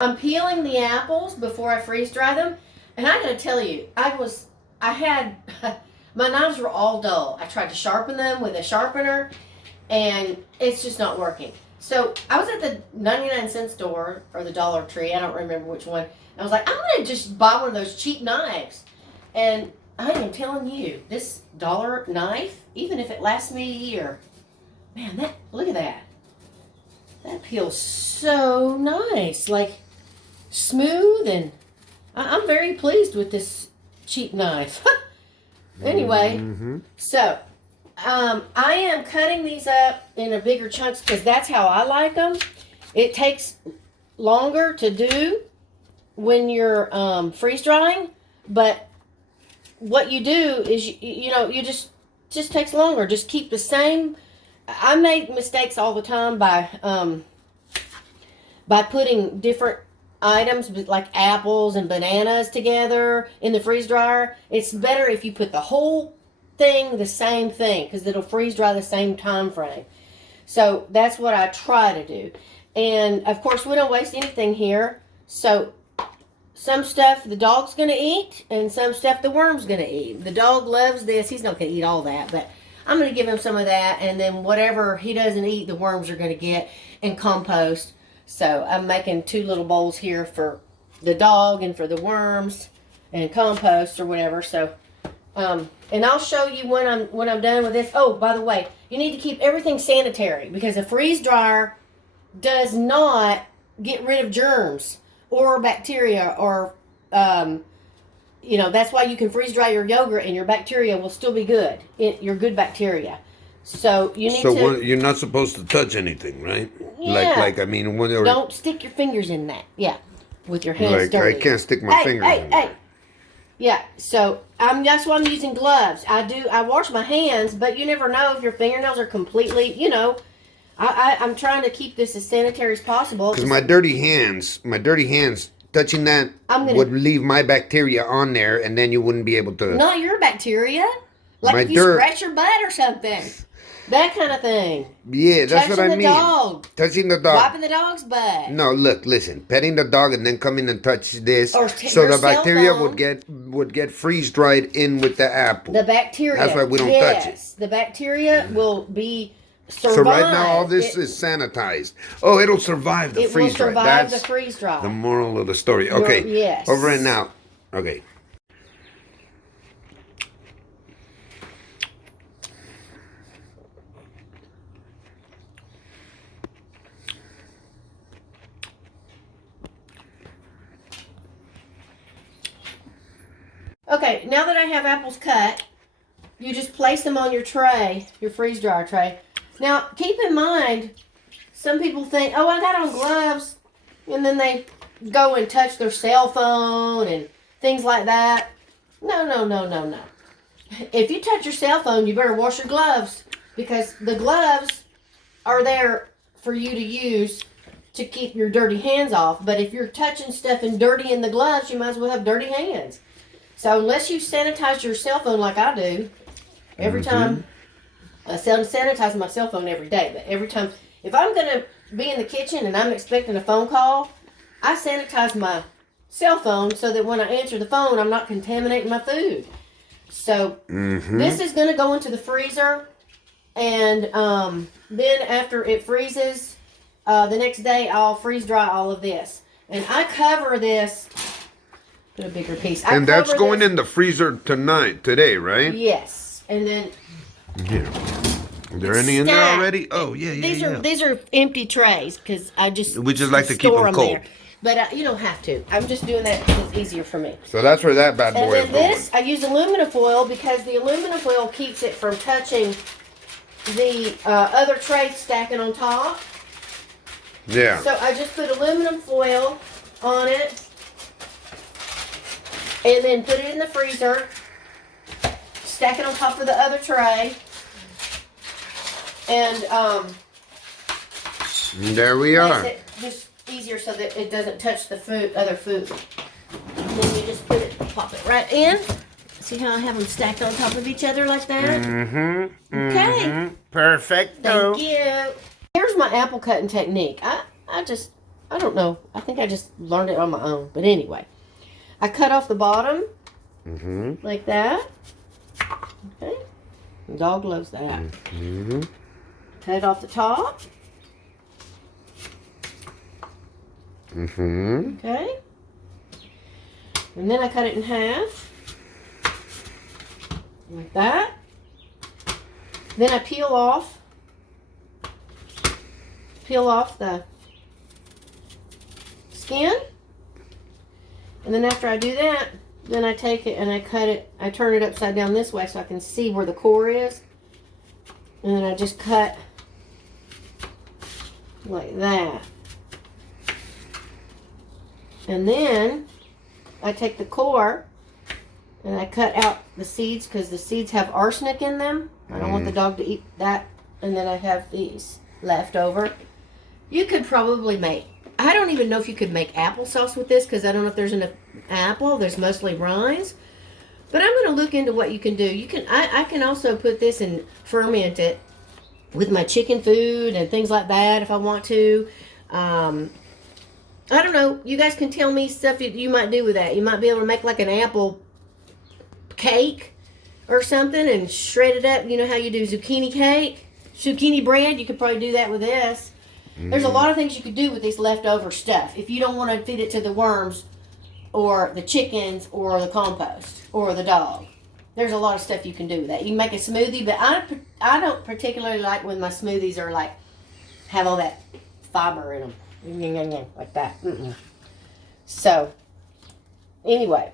I'm peeling the apples before I freeze dry them, and I gotta tell you, I had my knives were all dull. I tried to sharpen them with a sharpener, and it's just not working. So I was at the 99-cent store or the Dollar Tree, I don't remember which one. And I was like, I'm gonna just buy one of those cheap knives, and I am telling you, this dollar knife, even if it lasts me a year, man, look at that. That peels so nice, like smooth, and I'm very pleased with this cheap knife. Anyway, so I am cutting these up in bigger chunks because that's how I like them. It takes longer to do when you're freeze drying, but what you do is you just takes longer. Just keep the same. I make mistakes all the time by putting different items like apples and bananas together in the freeze dryer. It's better if you put the whole thing the same thing because it'll freeze dry the same time frame. So that's what I try to do. And of course we don't waste anything here. So some stuff the dog's going to eat and some stuff the worm's going to eat. The dog loves this. He's not going to eat all that, but I'm going to give him some of that, and then whatever he doesn't eat, the worms are going to get and compost. So I'm making 2 little bowls here for the dog and for the worms and compost or whatever. So, and I'll show you when I'm done with this. Oh, by the way, you need to keep everything sanitary because a freeze dryer does not get rid of germs or bacteria or that's why you can freeze dry your yogurt and your bacteria will still be good. Your good bacteria. So you need to. You're not supposed to touch anything, right? Yeah. Like I mean, when don't stick your fingers in that. Yeah, with your hands dirty. I can't stick my fingers in that. Yeah. So that's why I'm using gloves. I wash my hands, but you never know if your fingernails are completely. I'm trying to keep this as sanitary as possible. Because my dirty hands. Touching that would leave my bacteria on there, and then you wouldn't be able to. Not your bacteria. Like if you scratch your butt or something. That kind of thing. Yeah, that's what I mean. Touching the dog. Wiping the dog's butt. No, listen. Petting the dog and then coming and touch this. So the bacteria would get freeze dried in with the apple. The bacteria. That's why we don't touch it. The bacteria will be survive. So right now all this is sanitized. Oh, it'll survive the freeze dry. It will survive the freeze dry. The moral of the story. Okay. Yes. Over and now. Okay. Okay, now that I have apples cut, you just place them on your tray, your freeze dryer tray. Now, keep in mind, some people think, oh, I got on gloves, and then they go and touch their cell phone and things like that. No. If you touch your cell phone, you better wash your gloves because the gloves are there for you to use to keep your dirty hands off. But if you're touching stuff and dirty in the gloves, you might as well have dirty hands. So unless you sanitize your cell phone like I do, every time, I sanitize my cell phone every day, but every time, if I'm going to be in the kitchen and I'm expecting a phone call, I sanitize my cell phone so that when I answer the phone, I'm not contaminating my food. So this is going to go into the freezer, and then after it freezes, the next day I'll freeze dry all of this. And I cover this. Put a bigger piece. And that's going in the freezer today, right? Yes. And then. Yeah. Are there any in there already? Oh, yeah. These are empty trays because we just like to keep them cold. There. But you don't have to. I'm just doing that because it's easier for me. So that's where that bad boy is going. And then I use aluminum foil because the aluminum foil keeps it from touching the other tray stacking on top. Yeah. So I just put aluminum foil on it. And then put it in the freezer. Stack it on top of the other tray. And there we are. Makes it just easier so that it doesn't touch the other food. And then you just pop it right in. See how I have them stacked on top of each other like that? Okay. Perfect. Thank you. Here's my apple cutting technique. I I don't know. I think I just learned it on my own. But anyway, I cut off the bottom like that. Okay. The dog loves that. Cut off the top. Okay. And then I cut it in half. Like that. Then I peel off the skin. And then after I do that, then I take it and I cut it, I turn it upside down this way so I can see where the core is. And then I just cut like that. And then I take the core and I cut out the seeds because the seeds have arsenic in them. I don't want the dog to eat that. And then I have these left over. You could probably make, I don't even know if you could make applesauce with this because I don't know if there's enough apple. There's mostly rinds. But I'm going to look into what you can do. You can, I can also put this and ferment it with my chicken food and things like that if I want to. I don't know. You guys can tell me stuff you might do with that. You might be able to make like an apple cake or something and shred it up. You know how you do zucchini cake? Zucchini bread? You could probably do that with this. There's a lot of things you could do with this leftover stuff. If you don't want to feed it to the worms or the chickens or the compost or the dog. There's a lot of stuff you can do with that. You can make a smoothie, but I don't particularly like when my smoothies are like, have all that fiber in them. Like that. So, anyway,